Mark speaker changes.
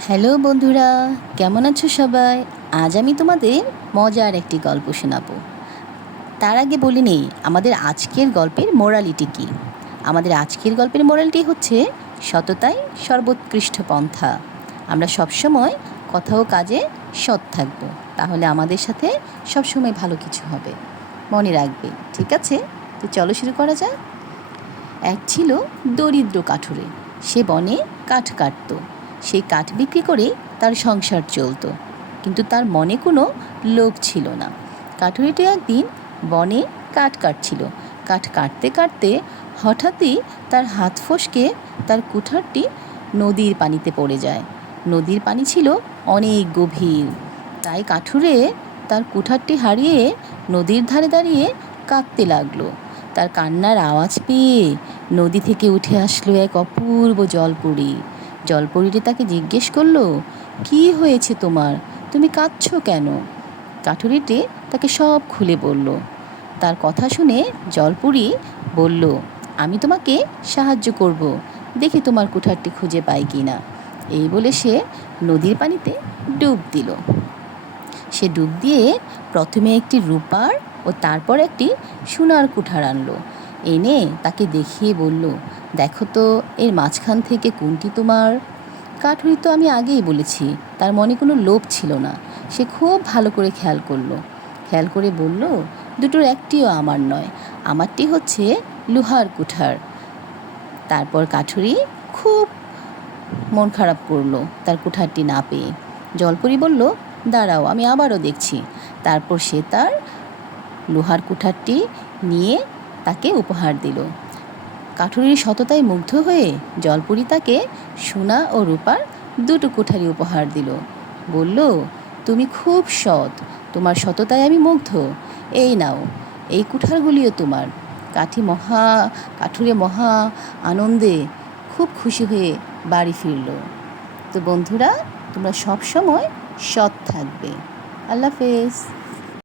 Speaker 1: Hello বন্ধুরা, কেমন আছো সবাই? আজ আমি তোমাদের মজার একটি গল্প শোনাবো। তার আগে বলে নেই, আমাদের আজকের গল্পের মোরালিটি কী? আমাদের আজকের গল্পের মোরালিটি হচ্ছে সততাই সর্বোৎকৃষ্ট পন্থা। আমরা সবসময় কথা ও কাজে সৎ থাকব, তাহলে আমাদের সাথে সবসময় ভালো কিছু হবে। মনে রাখবে, ঠিক আছে? তো চলো শুরু করা যাক। এক ছিল দরিদ্র কাঠুরে, সে বনে কাঠ কাটতো। সেই কাঠ বিক্রি করে তার সংসার চলতো। কিন্তু তার মনে কোনো লোভ ছিল না। কাঠুরিটি একদিন বনে কাঠ কাটছিল। কাঠ কাটতে কাটতে হঠাৎই তার হাত ফসকে তার কুঠারটি নদীর পানিতে পড়ে যায়। নদীর পানি ছিল অনেক গভীর। তাই কাঠুরে তার কুঠারটি হারিয়ে নদীর ধারে দাঁড়িয়ে কাঁদতে লাগল। তার কান্নার আওয়াজ পেয়ে নদী থেকে উঠে আসলো এক অপূর্ব জলপরি। জলপরিটি তাকে জিজ্ঞেস করল, কি হয়েছে তোমার? তুমি কাঁদছো কেন? কাঠুরিটি তাকে সব খুলে বলল। তার কথা শুনে জলপুরি বলল, আমি তোমাকে সাহায্য করব। দেখি তোমার কুঠারটি খুঁজে পাই কি না। এই বলে সে নদীর পানিতে ডুব দিল। সে ডুব দিয়ে প্রথমে একটি রূপার ও তারপর একটি সোনার কুঠার আনলো। এনে তাকে দেখিয়ে বলল দেখো তো, এর মাঝখান থেকে কোনটি তোমার? কাঠুরি তো আমি আগেই বলেছি, তার মনে কোনো লোভ ছিল না। সে খুব ভালো করে খেয়াল করল। খেয়াল করে বলল, দুটোর একটিও আমার নয়, আমারটি হচ্ছে লোহার কুঠার। তারপর কাঠুরি খুব মন খারাপ করল তার কুঠারটি না পেয়ে। জলপরি বলল, দাঁড়াও, আমি আবারও দেখছি। তারপর সে তার লোহার কুঠারটি নিয়ে তাকে উপহার দিল। কাঠুরির সততায় মুগ্ধ হয়ে জলপুরি তাকে সোনা ও রূপার দুটো কুঠারি উপহার দিল। বলল, তুমি খুব সৎ, তোমার সততায় আমি মুগ্ধ। এই নাও, এই কুঠারগুলিও তোমার। কাঠি মহা, কাঠুরে মহা আনন্দে খুব খুশি হয়ে বাড়ি ফিরল। তো বন্ধুরা, তোমরা সব সময় সৎ থাকবে। আল্লাহ হাফেজ।